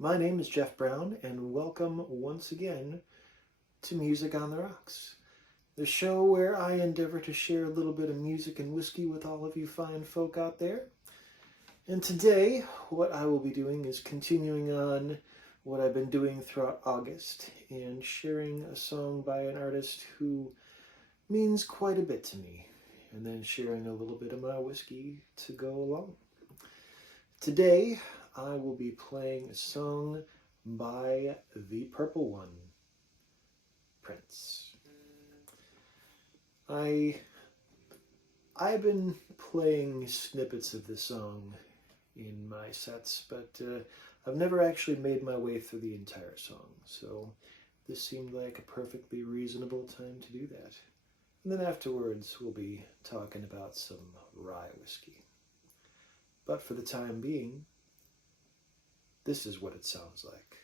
My name is Jeff Brown, and welcome once again to Music on the Rocks, the show where I endeavor to share a little bit of music and whiskey with all of you fine folk out there. And today, what I will be doing is continuing on what I've been doing throughout August and sharing a song by an artist who means quite a bit to me, and then sharing a little bit of my whiskey to go along. Today, I will be playing a song by the Purple One, Prince. I've been playing snippets of this song in my sets, but I've never actually made my way through the entire song, so this seemed like a perfectly reasonable time to do that. And then afterwards, we'll be talking about some rye whiskey. But for the time being, this is what it sounds like.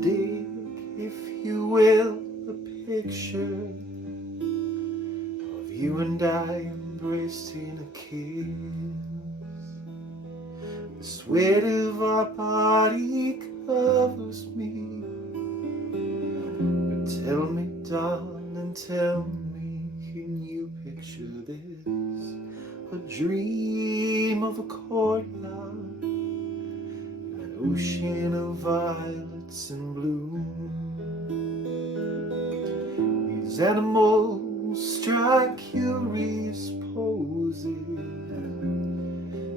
Dig, if you will, a picture of you and I embraced in a kiss. The sweat of our body covers me. But tell me, darling, tell me, can you picture this? A dream of a courtyard, an ocean of violets in bloom. These animals strike curious poses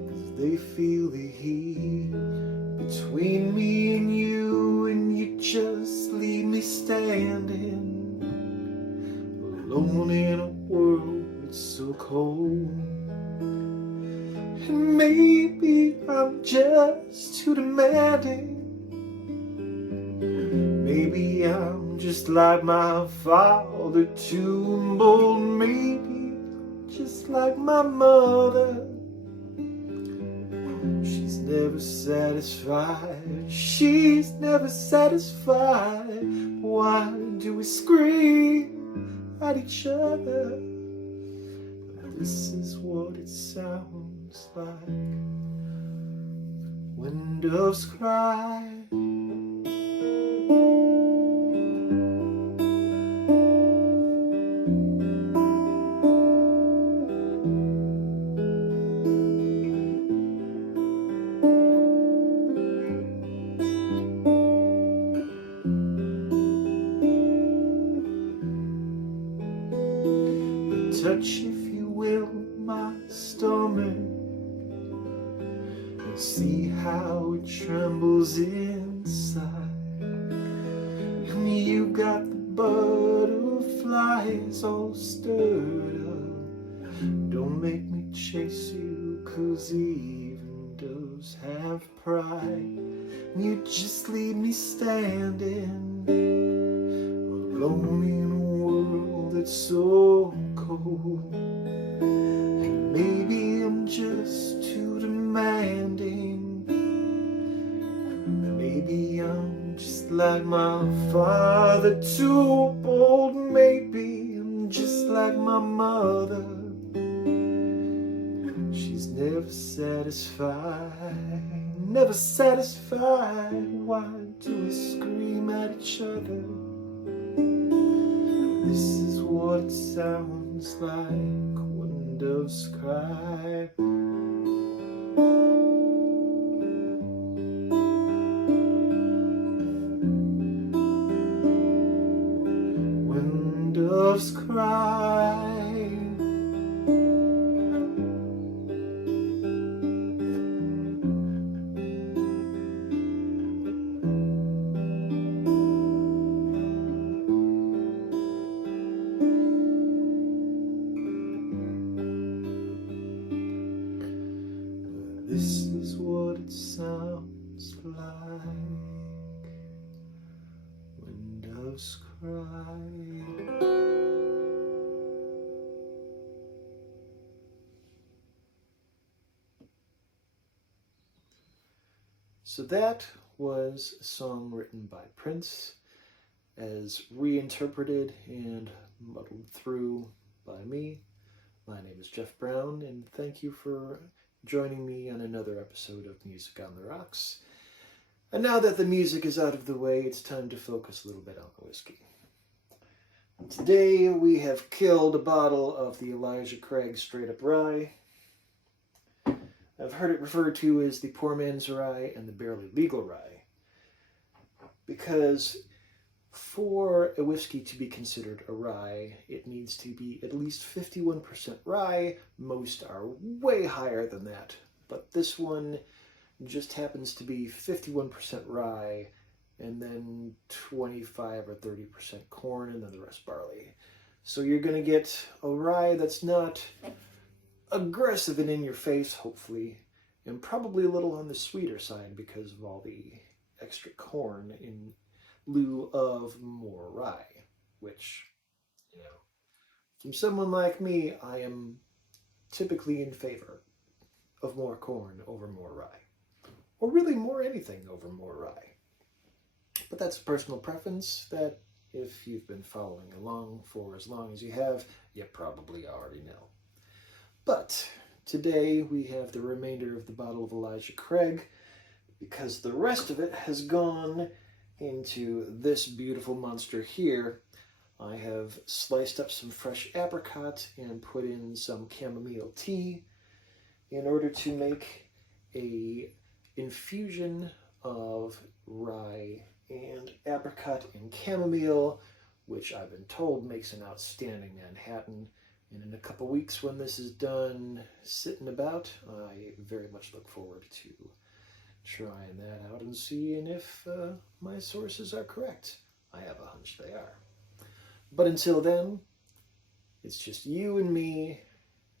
as they feel the heat between me and you just leave me standing alone in a world that's so cold. And maybe I'm just too demanding. Maybe I'm just like my father, too bold. Maybe just like my mother. She's never satisfied. She's never satisfied. Why do we scream at each other? This is what it sounds like when doves cry. Touch, if you will, my stomach and see how it trembles inside. And you got the butterflies all stirred up. Don't make me chase you, 'cause even doves have pride. You just leave me standing alone in a world that's so cold. And maybe I'm just too demanding. Maybe I'm just like my father, too bold. Maybe I'm just like my mother. She's never satisfied, never satisfied. Why do we scream at each other? This is what it sounds like when doves cry. When doves cry. So that was a song written by Prince, as reinterpreted and muddled through by me. My name is Jeff Brown, and thank you for joining me on another episode of Music on the Rocks. And now that the music is out of the way, it's time to focus a little bit on the whiskey. Today we have killed a bottle of the Elijah Craig Straight Up Rye. I've heard it referred to as the Poor Man's Rye and the Barely Legal Rye, because for a whiskey to be considered a rye, it needs to be at least 51% rye. Most are way higher than that, but this one just happens to be 51% rye, and then 25 or 30% corn, and then the rest barley. So you're going to get a rye that's not aggressive and in your face, hopefully, and probably a little on the sweeter side because of all the extra corn in lieu of more rye, which, from someone like me, I am typically in favor of more corn over more rye, or really more anything over more rye. But that's a personal preference that, if you've been following along for as long as you have, you probably already know. But today we have the remainder of the bottle of Elijah Craig, because the rest of it has gone into this beautiful monster here. I have sliced up some fresh apricot and put in some chamomile tea in order to make a infusion of rye and apricot and chamomile, which I've been told makes an outstanding Manhattan. And in a couple weeks, when this is done sitting about, I very much look forward to trying that out and seeing if my sources are correct. I have a hunch they are. But until then, it's just you and me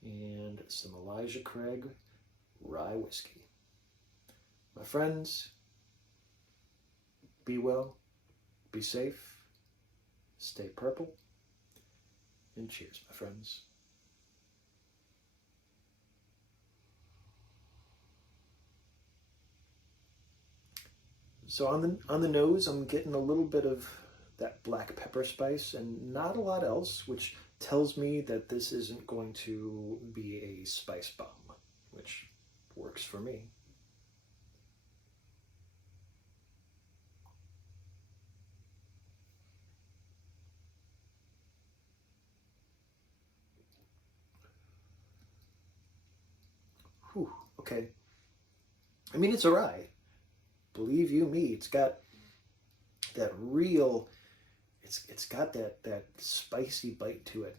and some Elijah Craig rye whiskey. My friends, be well, be safe, stay purple, and cheers, my friends. So on the nose, I'm getting a little bit of that black pepper spice and not a lot else, which tells me that this isn't going to be a spice bomb, which works for me. Whew, okay. I mean, it's a rye. Believe you me, it's got that real, it's got that spicy bite to it.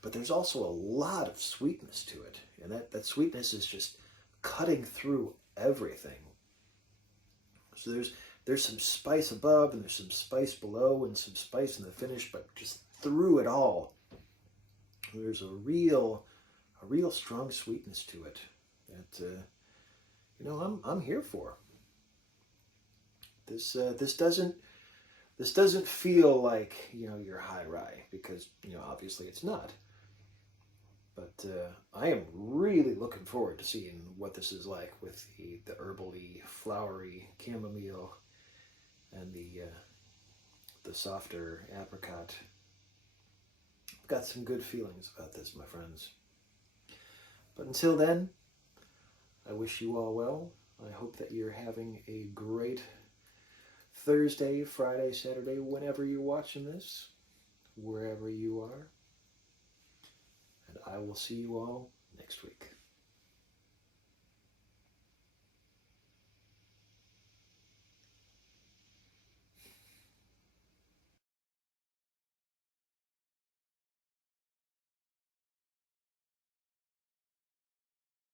But there's also a lot of sweetness to it. And that sweetness is just cutting through everything. So there's some spice above and there's some spice below and some spice in the finish, but just through it all, there's a real strong sweetness to it that I'm here for. This doesn't feel like your high rye, because obviously it's not. But I am really looking forward to seeing what this is like with the herbally, flowery chamomile and the softer apricot. I've got some good feelings about this, my friends. But until then, I wish you all well. I hope that you're having a great Thursday, Friday, Saturday, whenever you're watching this, wherever you are. And I will see you all next week.